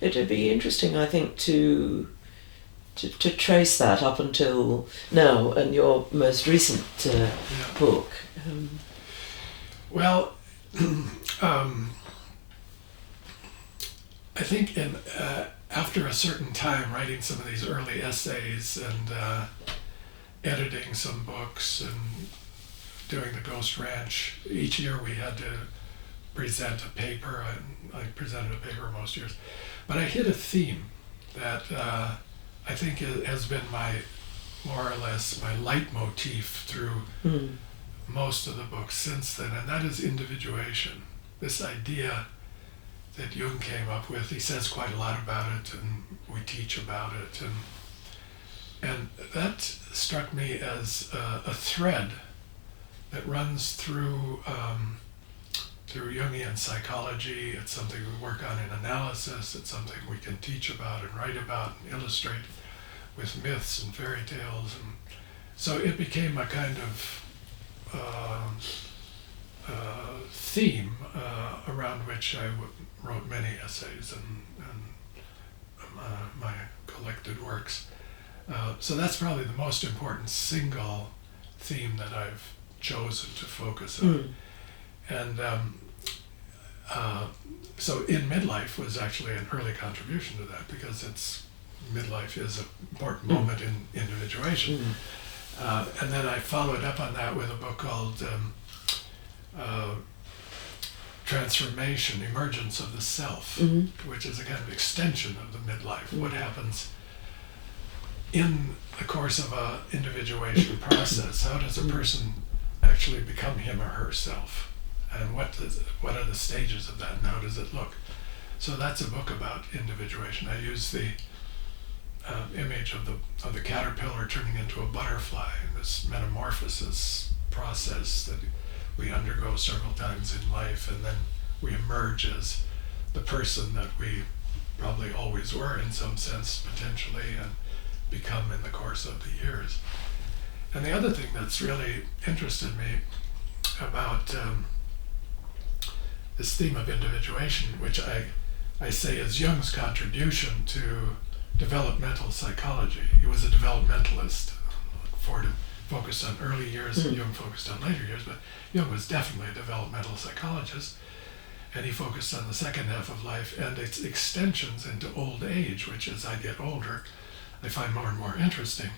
it'd be interesting, I think, to trace that up until now and your most recent book. Well, I think after a certain time writing some of these early essays and editing some books and doing the Ghost Ranch, each year we had to present a paper. I presented a paper most years. But I hit a theme that I think has been more or less my leitmotif through most of the books since then, and that is individuation. This idea that Jung came up with. He says quite a lot about it, and we teach about it, and that struck me as a thread that runs through Jungian psychology. It's something we work on in analysis. It's something we can teach about and write about and illustrate with myths and fairy tales, and so it became a kind of theme around which I wrote many essays and my collected works. So that's probably the most important single theme that I've chosen to focus on. And so in midlife was actually an early contribution to that, because midlife is an important moment in individuation. And then I followed up on that with a book called Transformation, Emergence of the Self, which is a kind of extension of the midlife. What happens in the course of a individuation process? How does a person actually become him or herself? And what are the stages of that, and how does it look? So that's a book about individuation. I use the image of the caterpillar turning into a butterfly, this metamorphosis process that we undergo several times in life, and then we emerge as the person that we probably always were in some sense, potentially, and become in the course of the years. And the other thing that's really interested me about this theme of individuation, which I say is Jung's contribution to developmental psychology. He was a developmentalist. Ford focused on early years, and Jung focused on later years, but Jung was definitely a developmental psychologist, and he focused on the second half of life and its extensions into old age, which as I get older, I find more and more interesting.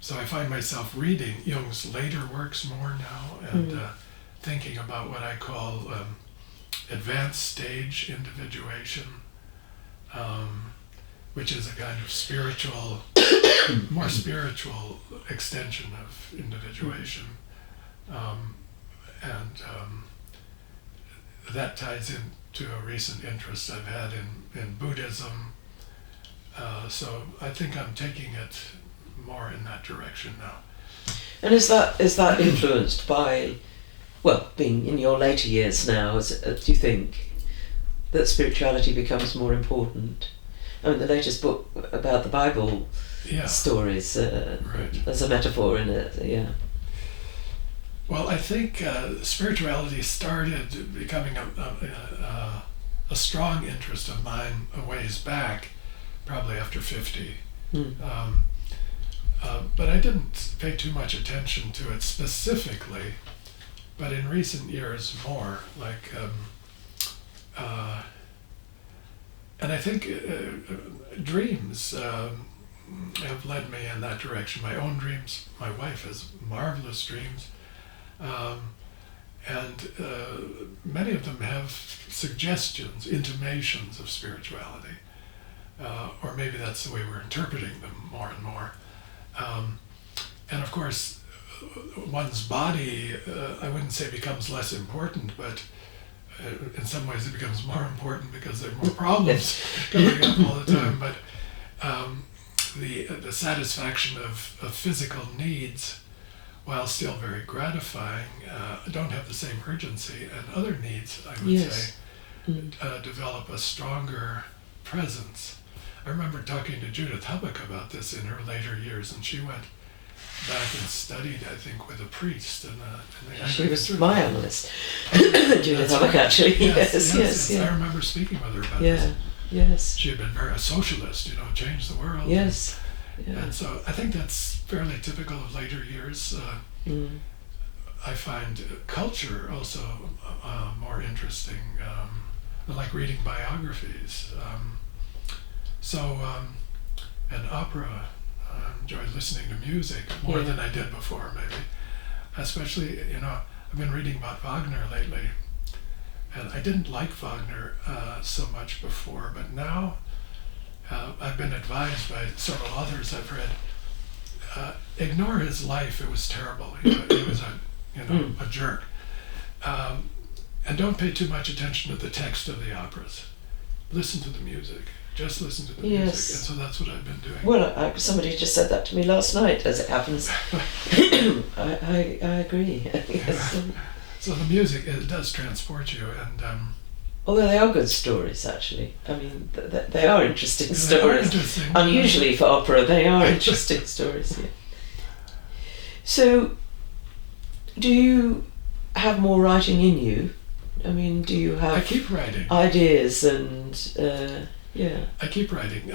So I find myself reading Jung's later works more now, and thinking about what I call advanced stage individuation, which is a kind of spiritual, more spiritual extension of individuation. That ties into a recent interest I've had in Buddhism. So I think I'm taking it more in that direction now. And is that influenced by, well, being in your later years now, do you think that spirituality becomes more important? I mean, the latest book about the Bible stories, right. There's a metaphor in it, yeah. Well, I think spirituality started becoming a strong interest of mine a ways back, probably after 50. But I didn't pay too much attention to it specifically, but in recent years more, like, and I think dreams have led me in that direction. My own dreams, my wife has marvelous dreams, and many of them have suggestions, intimations of spirituality, or maybe that's the way we're interpreting them more and more. And of course, one's body, I wouldn't say becomes less important, but in some ways it becomes more important because there are more problems coming up all the time. But the satisfaction of physical needs, while still very gratifying, don't have the same urgency, and other needs, I would say, develop a stronger presence. I remember talking to Judith Hubbock about this in her later years, and she went back and studied, I think, with a priest. She was my analyst, Judith Hubbock, actually. Yes. I remember speaking with her about this. Yes. She had been very a socialist, changed the world. Yes. Yeah. And so I think that's fairly typical of later years. I find culture also more interesting. I like reading biographies. And opera. I enjoy listening to music more than I did before, maybe. Especially, I've been reading about Wagner lately. And I didn't like Wagner so much before, but now I've been advised by several authors I've read, ignore his life, it was terrible. He was a jerk. And don't pay too much attention to the text of the operas. Listen to the music. Just listen to the music. And so that's what I've been doing. Well, somebody just said that to me last night, as it happens. I agree. Yes. So the music, it does transport you, and although they are good stories, actually. I mean, they are interesting stories. They are interesting. Unusually for opera, they are interesting stories. Yeah. So, do you have more writing in you? I mean, do you have? I keep writing. Ideas and I keep writing.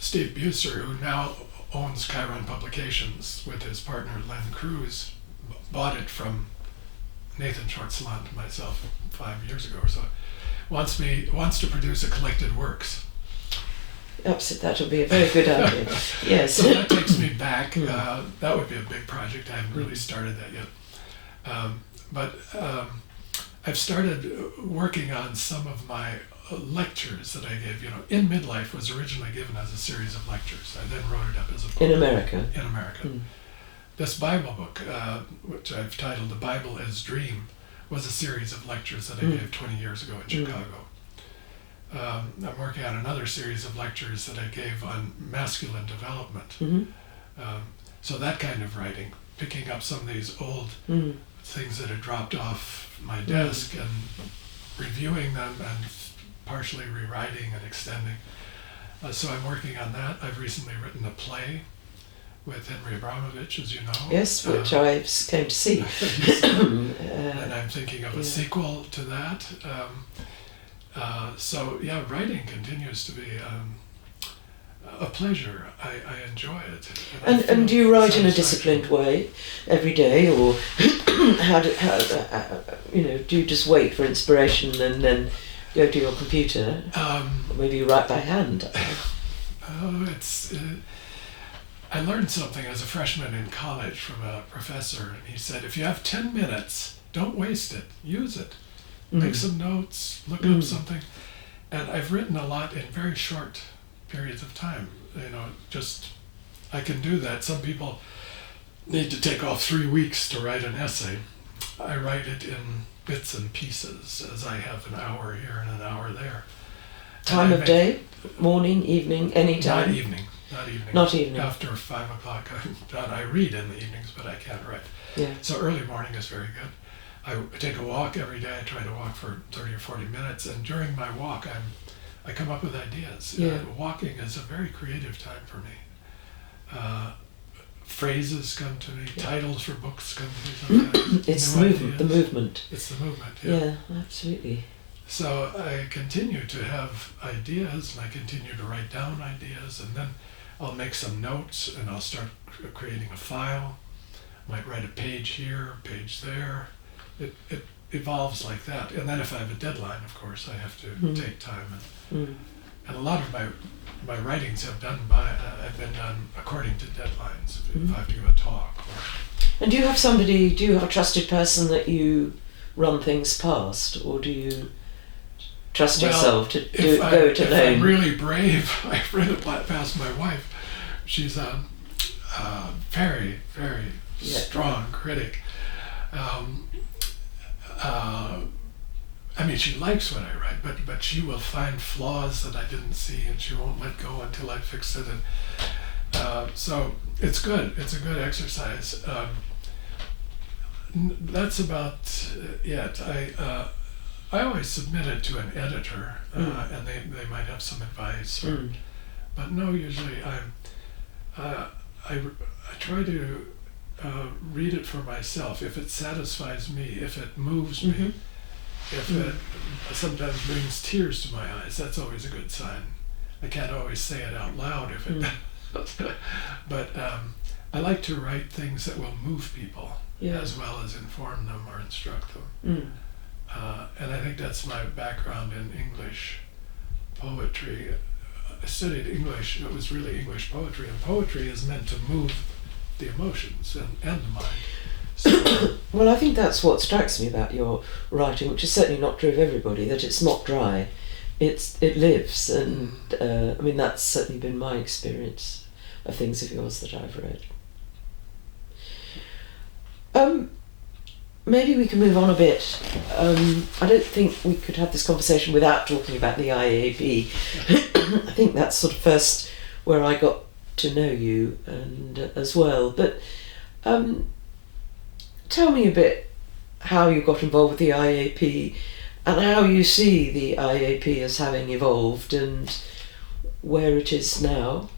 Steve Buser, who now owns Chiron Publications with his partner Len Cruz, bought it from Nathan Schwartzland and myself 5 years ago or so. Wants to produce a collected works. Absolutely, that would be a very good idea. Yes. So that takes me back. That would be a big project. I haven't really started that yet. But I've started working on some of my lectures that I gave. In Midlife was originally given as a series of lectures. I then wrote it up as a book. In America. In America. This Bible book, which I've titled The Bible as Dream, was a series of lectures that I gave 20 years ago in Chicago. I'm working on another series of lectures that I gave on masculine development. So that kind of writing, picking up some of these old things that had dropped off my desk and reviewing them and partially rewriting and extending. So I'm working on that. I've recently written a play with Henry Abramovich, as you know. Yes, which I came to see. And I'm thinking of a sequel to that. So yeah, writing continues to be a pleasure. I enjoy it. And do you write in a disciplined way every day, or how do you just wait for inspiration and then go to your computer? Or maybe you write by hand. I learned something as a freshman in college from a professor, and he said, if you have 10 minutes, don't waste it, use it. Make some notes, look up something. And I've written a lot in very short periods of time. I can do that. Some people need to take off 3 weeks to write an essay. I write it in bits and pieces, as I have an hour here and an hour there. Time of day? Morning, evening, any time? Not evening. After 5 o'clock I'm done. I read in the evenings, but I can't write. Yeah. So early morning is very good. I take a walk every day. I try to walk for 30 or 40 minutes, and during my walk I come up with ideas. Yeah. Walking is a very creative time for me. Phrases come to me, titles for books come to me sometimes. It's the movement. It's the movement, Yeah, absolutely. So I continue to have ideas, and I continue to write down ideas, and then I'll make some notes, and I'll start creating a file. Might write a page here, a page there. It evolves like that. And then if I have a deadline, of course, I have to take time. And a lot of my writings have been done according to deadlines. If I have to give a talk. And do you have a trusted person that you run things past, or do you trust yourself to go it alone? If I'm really brave, I run it past my wife. She's a very, very strong critic. She likes what I write, but she will find flaws that I didn't see, and she won't let go until I fix it. And so it's good. It's a good exercise. That's about it. I always submit it to an editor, and they might have some advice. But no, usually I try to read it for myself. If it satisfies me, if it moves me, If it sometimes brings tears to my eyes, that's always a good sign. I can't always say it out loud if it but I like to write things that will move people as well as inform them or instruct them. And I think that's my background in English poetry. I studied English, it was really English poetry, and poetry is meant to move the emotions and the mind. So, well, I think that's what strikes me about your writing, which is certainly not true of everybody, that it's not dry. It lives, and I mean, that's certainly been my experience of things of yours that I've read. Maybe we can move on a bit. I don't think we could have this conversation without talking about the IAAP. I think that's sort of first where I got to know you and as well. But tell me a bit how you got involved with the IAAP and how you see the IAAP as having evolved and where it is now,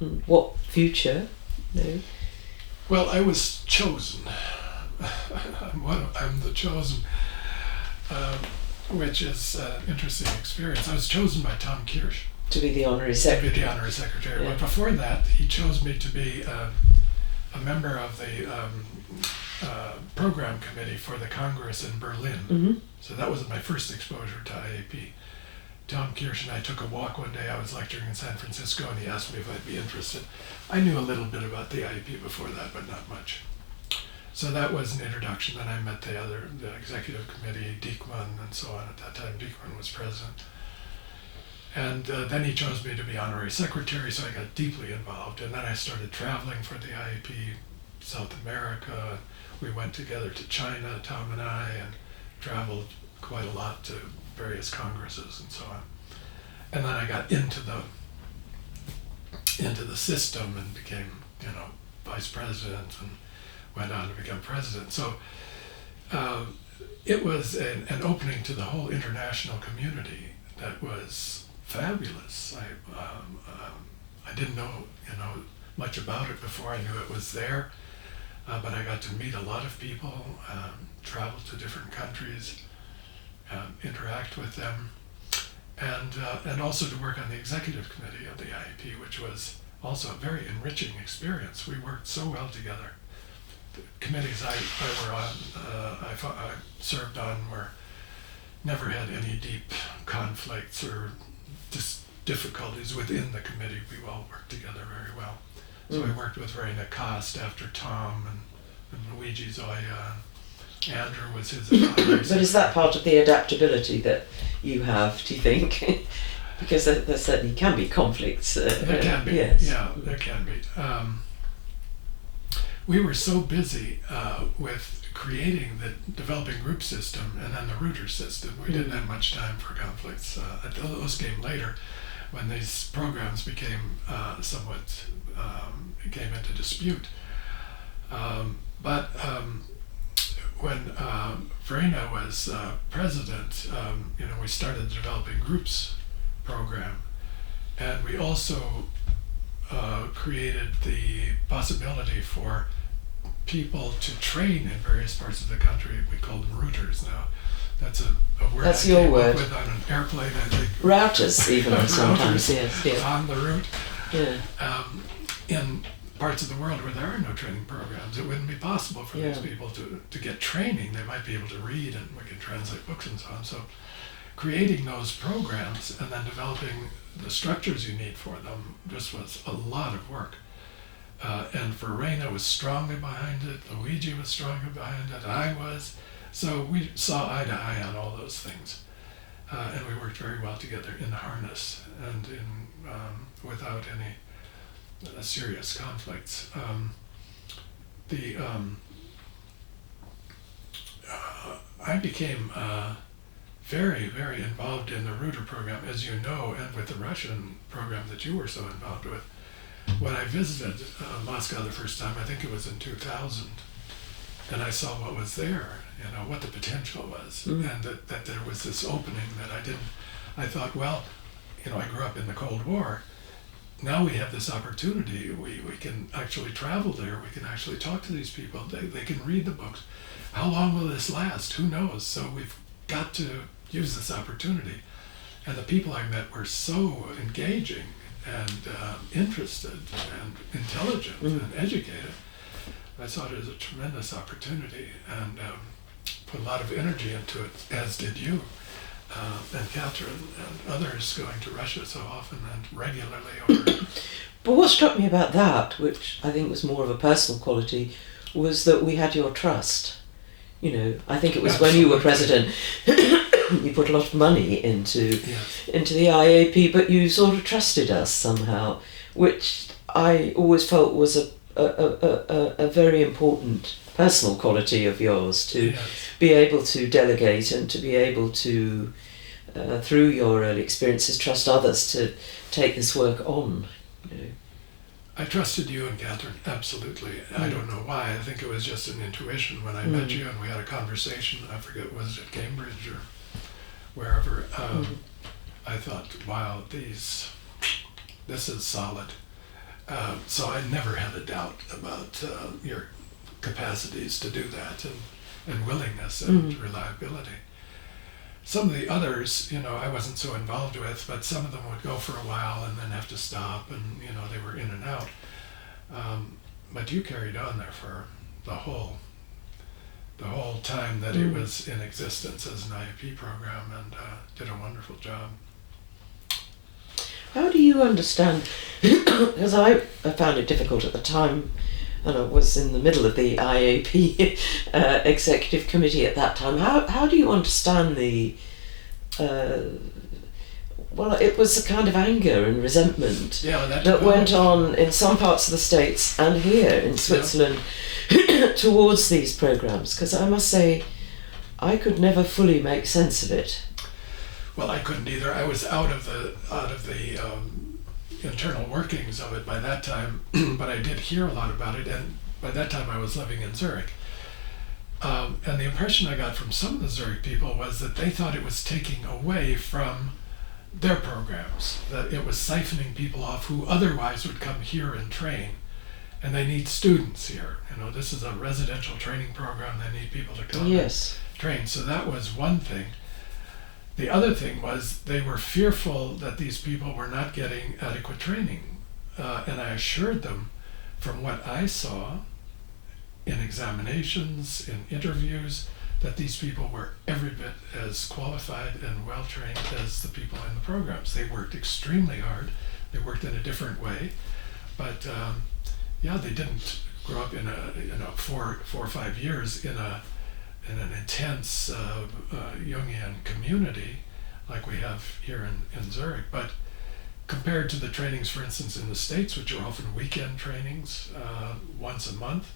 and what future. No. Well, I was chosen. I'm the chosen, which is an interesting experience. I was chosen by Tom Kirsch to be the honorary secretary. To be the honorary secretary. But before that, he chose me to be a member of the program committee for the Congress in Berlin. So that was my first exposure to IAP. Tom Kirsch and I took a walk one day. I was lecturing in San Francisco, and he asked me if I'd be interested. I knew a little bit about the IAP before that, but not much. So that was an introduction. Then I met the executive committee, Diekman, and so on. At that time, Diekman was president. And then he chose me to be honorary secretary, so I got deeply involved. And then I started traveling for the IAP, South America. We went together to China, Tom and I, and traveled quite a lot to various congresses and so on. And then I got into the system and became, vice president and went on to become president. So it was an opening to the whole international community that was fabulous. I didn't know, much about it before. I knew it was there, but I got to meet a lot of people, travel to different countries, interact with them, and also to work on the executive committee of the IAP, which was also a very enriching experience. We worked so well together. The committees I served on never had any deep conflicts or difficulties within the committee. We all worked together very well. So I worked with Raina Kost after Tom and Luigi Zoya. Andrew was his advisor. But is that part of the adaptability that you have, do you think? Because there certainly can be conflicts. There can be, yes. Yeah, there can be. We were so busy with creating the developing group system and then the router system. We didn't have much time for conflicts. Those came later when these programs became somewhat came into dispute. But when Verena was president, we started the Developing Groups program, and we also created the possibility for people to train in various parts of the country. We call them routers now. That's a word That's I your came word. up with on an airplane, I think. Routers even sometimes, Routers yes. on the route. Yeah. In parts of the world where there are no training programs, it wouldn't be possible for these people to get training. They might be able to read, and we can translate books and so on. So creating those programs and then developing the structures you need for them just was a lot of work. And Verena was strongly behind it, Luigi was strongly behind it, I was. So we saw eye to eye on all those things. And we worked very well together in harness and without any serious conflicts. I became very, very involved in the router program, as you know, and with the Russian program that you were so involved with. When I visited Moscow the first time, I think it was in 2000, and I saw what was there, what the potential was, and that there was this opening that I thought, well, I grew up in the Cold War. Now we have this opportunity. We can actually travel there. We can actually talk to these people. They can read the books. How long will this last? Who knows? So we've got to use this opportunity. And the people I met were so engaging and interested and intelligent and educated. I saw it as a tremendous opportunity and put a lot of energy into it, as did you and Catherine and others going to Russia so often and regularly. But what struck me about that, which I think was more of a personal quality, was that we had your trust. You know, I think it was Absolutely. when you were president, you put a lot of money into Yes. the IAP, but you sort of trusted us somehow, which I always felt was a very important personal quality of yours, to Yes. be able to delegate and to be able to, through your early experiences, trust others to take this work on. You know. I trusted you and Catherine, absolutely. I don't know why. I think it was just an intuition when I met you and we had a conversation. I forget, was it Cambridge or wherever? I thought, wow, this is solid. So I never had a doubt about your capacities to do that and willingness and reliability. Some of the others, you know, I wasn't so involved with, but some of them would go for a while and then have to stop, and you know, they were in and out. But you carried on there for the whole time that it was in existence as an IAP program, and did a wonderful job. How do you understand, because I found it difficult at the time, and I was in the middle of the IAP executive committee at that time. How do you understand the, well, it was a kind of anger and resentment that went on in some parts of the States and here in Switzerland towards these programs? Because I must say, I could never fully make sense of it. Well, I couldn't either. I was out of the internal workings of it by that time, but I did hear a lot about it, and by that time I was living in Zurich. And the impression I got from some of the Zurich people was that they thought it was taking away from their programs, that it was siphoning people off who otherwise would come here and train, and they need students here. You know, this is a residential training program, they need people to come and train. So that was one thing. The other thing was they were fearful that these people were not getting adequate training. And I assured them, from what I saw in examinations, in interviews, that these people were every bit as qualified and well-trained as the people in the programs. They worked extremely hard. They worked in a different way. But they didn't grow up in a 4 or 5 years in an intense Jungian community like we have here in Zurich. But compared to the trainings, for instance, in the States, which are often weekend trainings, once a month,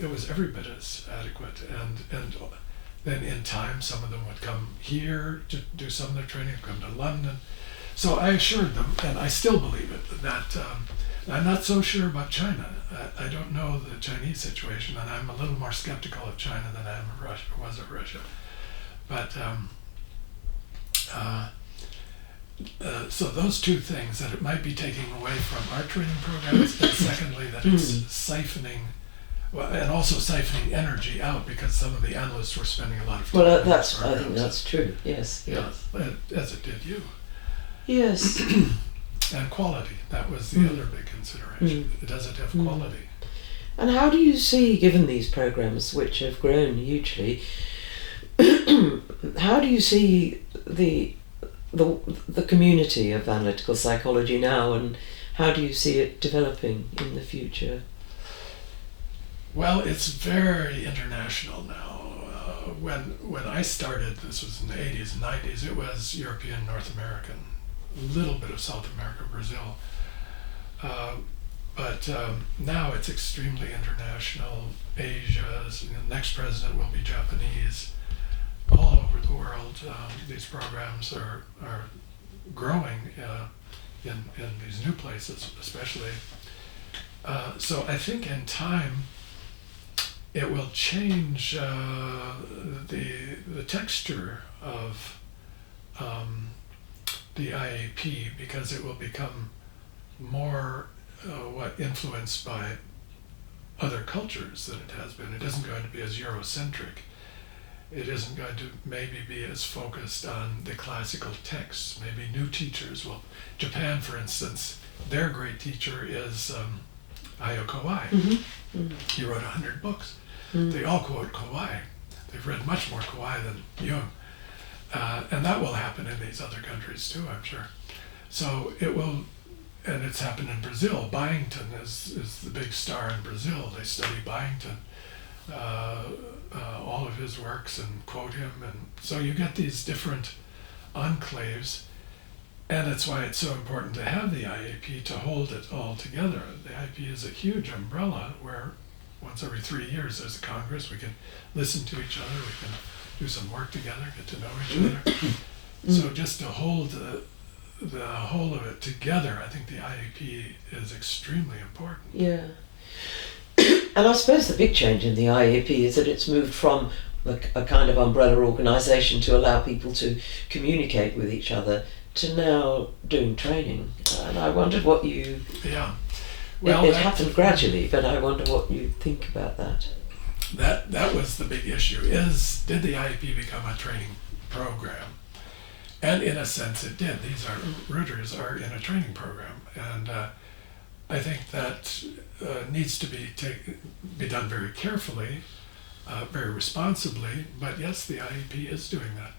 it was every bit as adequate. And then in time, some of them would come here to do some of their training, come to London. So I assured them, and I still believe it, that I'm not so sure about China. I don't know the Chinese situation, and I'm a little more skeptical of China than I am of Russia, was of Russia. But so those two things, that it might be taking away from our training programs, and secondly, that it's siphoning, well, and also siphoning energy out, because some of the analysts were spending a lot of time. Well, I think that's true. Yes. Yeah, as it did you. Yes. And quality, that was the other big consideration. Does it have quality? And how do you see, given these programs which have grown hugely, how do you see the community of analytical psychology now, and how do you see it developing in the future? Well, it's very international now. When I started, this was in the 80s and 90s, it was European, North American, a little bit of South America, Brazil. But now it's extremely international. Asia's next president will be Japanese. All over the world, these programs are growing in these new places, especially. So I think in time it will change the texture of the IAP, because it will become more influenced by other cultures than it has been. It isn't going to be as Eurocentric. It isn't going to maybe be as focused on the classical texts. Maybe new teachers will. Japan, for instance, their great teacher is Ayo Kawai. He wrote 100 books. They all quote Kawai. They've read much more Kawai than Jung. And that will happen in these other countries too, I'm sure. So it will, and it's happened in Brazil. Byington is the big star in Brazil. They study Byington, all of his works, and quote him. And so you get these different enclaves, and that's why it's so important to have the IAP to hold it all together. The IAP is a huge umbrella where once every 3 years there's a Congress. We can listen to each other, we can do some work together, get to know each other. So just to hold the whole of it together, I think the IAP is extremely important. Yeah. And I suppose the big change in the IAP is that it's moved from a kind of umbrella organisation to allow people to communicate with each other to now doing training. And I wondered what you... Yeah. Well, it happened gradually, but I wonder what you think about that. That was the big issue, did the IAP become a training program? And in a sense it did. These rooters are in a training program. And I think that needs to be done very carefully, very responsibly, but yes, the IAP is doing that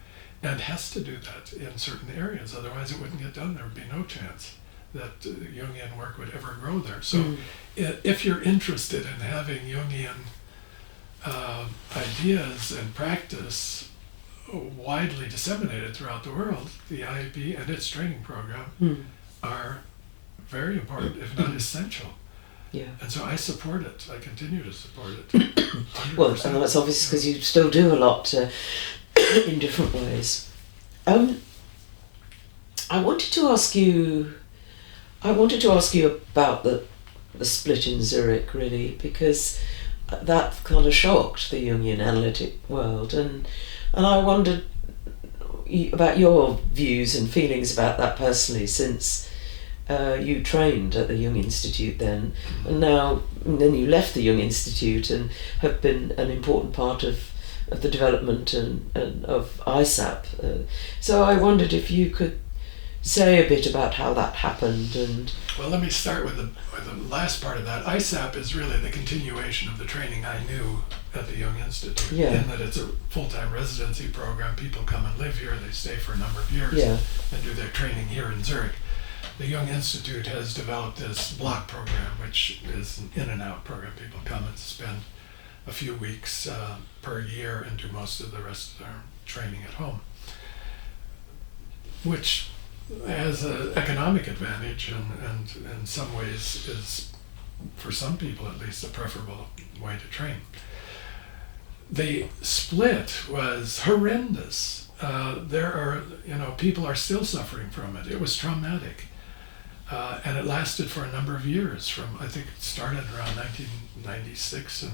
and has to do that in certain areas. Otherwise it wouldn't get done. There would be no chance that Jungian work would ever grow there. So if you're interested in having Jungian ideas and practice widely disseminated throughout the world, the IAP and its training program are very important, if not essential. Yeah. And so I support it. I continue to support it. Well, and that's obvious because you still do a lot in different ways. I wanted to ask you about the split in Zurich, really, because that kind of shocked the Jungian analytic world, and I wondered about your views and feelings about that personally, since you trained at the Jung Institute then, and then you left the Jung Institute and have been an important part of the development and of ISAP. So I wondered if you could say a bit about how that happened. And well, let me start with the last part of that. ISAP is really the continuation of the training I knew at the Jung Institute, in that it's a full-time residency program. People come and live here, they stay for a number of years and do their training here in Zurich. The Jung Institute has developed this block program, which is an in and out program. People come and spend a few weeks per year and do most of the rest of their training at home, which has an economic advantage and in some ways is, for some people at least, a preferable way to train. The split was horrendous. People are still suffering from it. It was traumatic. And it lasted for a number of years. I think it started around 1996, and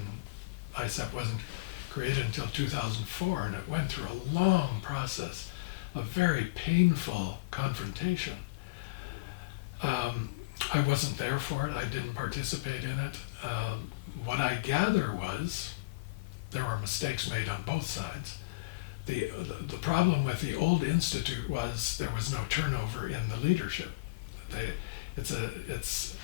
ISAP wasn't created until 2004, and it went through a long process of very painful confrontation. I wasn't there for it. I didn't participate in it. What I gather was there were mistakes made on both sides. The problem with the old institute was there was no turnover in the leadership. It's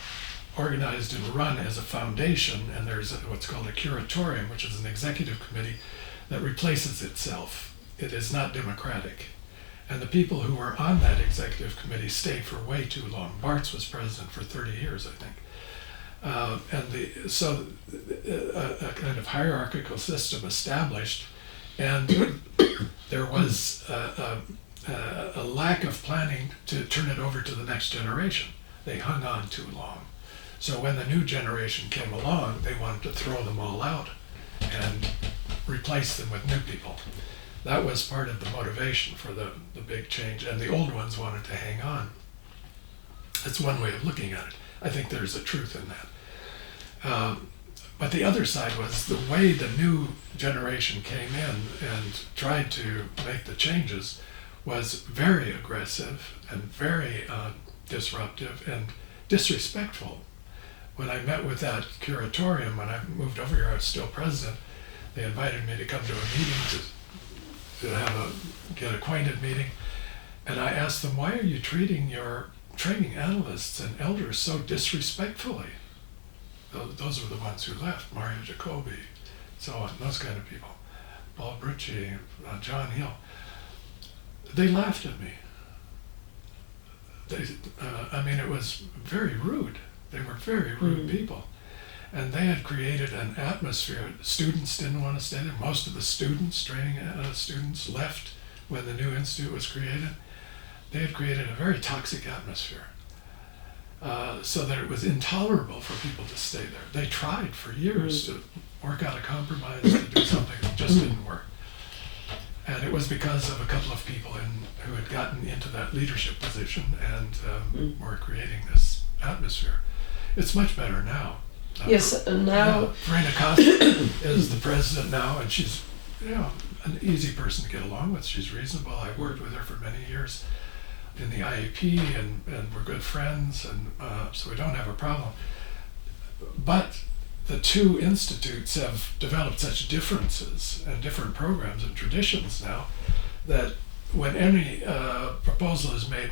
organized and run as a foundation, and there's what's called a curatorium, which is an executive committee that replaces itself. It is not democratic. And the people who were on that executive committee stayed for way too long. Bartz was president for 30 years, I think. So a kind of hierarchical system established, and there was a lack of planning to turn it over to the next generation. They hung on too long. So when the new generation came along, they wanted to throw them all out and replace them with new people. That was part of the motivation for the big change, and the old ones wanted to hang on. That's one way of looking at it. I think there's a truth in that. But the other side was the way the new generation came in and tried to make the changes was very aggressive and very disruptive and disrespectful. When I met with that curatorium, when I moved over here, I was still president. They invited me to come to a meeting to to have a get acquainted meeting, and I asked them, why are you treating your training analysts and elders so disrespectfully? Those were the ones who left, Mario Jacobi, so on, those kind of people, Paul Brucci, John Hill. They laughed at me. It was very rude. They were very rude people. And they had created an atmosphere. Students didn't want to stay there. Most of the students, training students, left when the new institute was created. They had created a very toxic atmosphere, so that it was intolerable for people to stay there. They tried for years to work out a compromise, to do something that just didn't work. And it was because of a couple of people who had gotten into that leadership position and were creating this atmosphere. It's much better now. Yes, and now Verena Costa is the president now, and she's an easy person to get along with. She's reasonable. I worked with her for many years in the IAP, and we're good friends, and so we don't have a problem. But the two institutes have developed such differences and different programs and traditions now that when any proposal is made,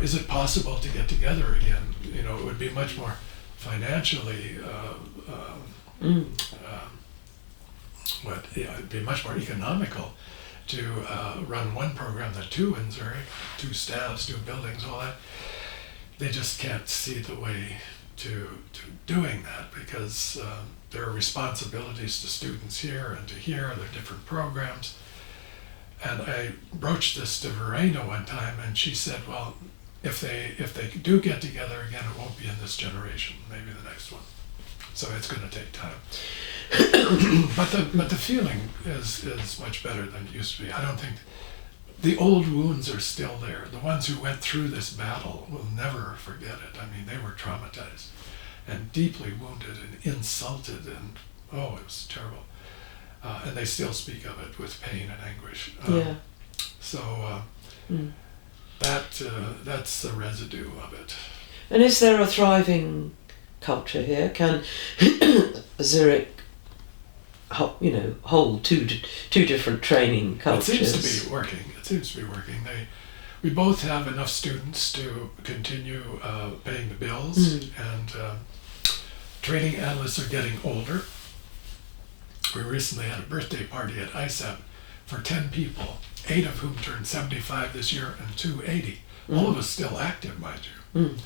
is it possible to get together again? It would be much more financially, it'd be much more economical to run one program than two in Zurich, two staffs, two buildings, all that. They just can't see the way to doing that because there are responsibilities to students here and to here. There are different programs. And I broached this to Verena one time, and she said, well, if they do get together again, it won't be in this generation, maybe the next one. So it's going to take time. but the feeling is much better than it used to be. I don't think the old wounds are still there. The ones who went through this battle will never forget it. They were traumatized and deeply wounded and insulted, and it was terrible. And they still speak of it with pain and anguish. That's the residue of it. And is there a thriving culture here? Can Zurich, hold two different training cultures? It seems to be working. We both have enough students to continue paying the bills, and training analysts are getting older. We recently had a birthday party at ISAP for 10 people, 8 of whom turned 75 this year and 2 80. All of us still active, mind you.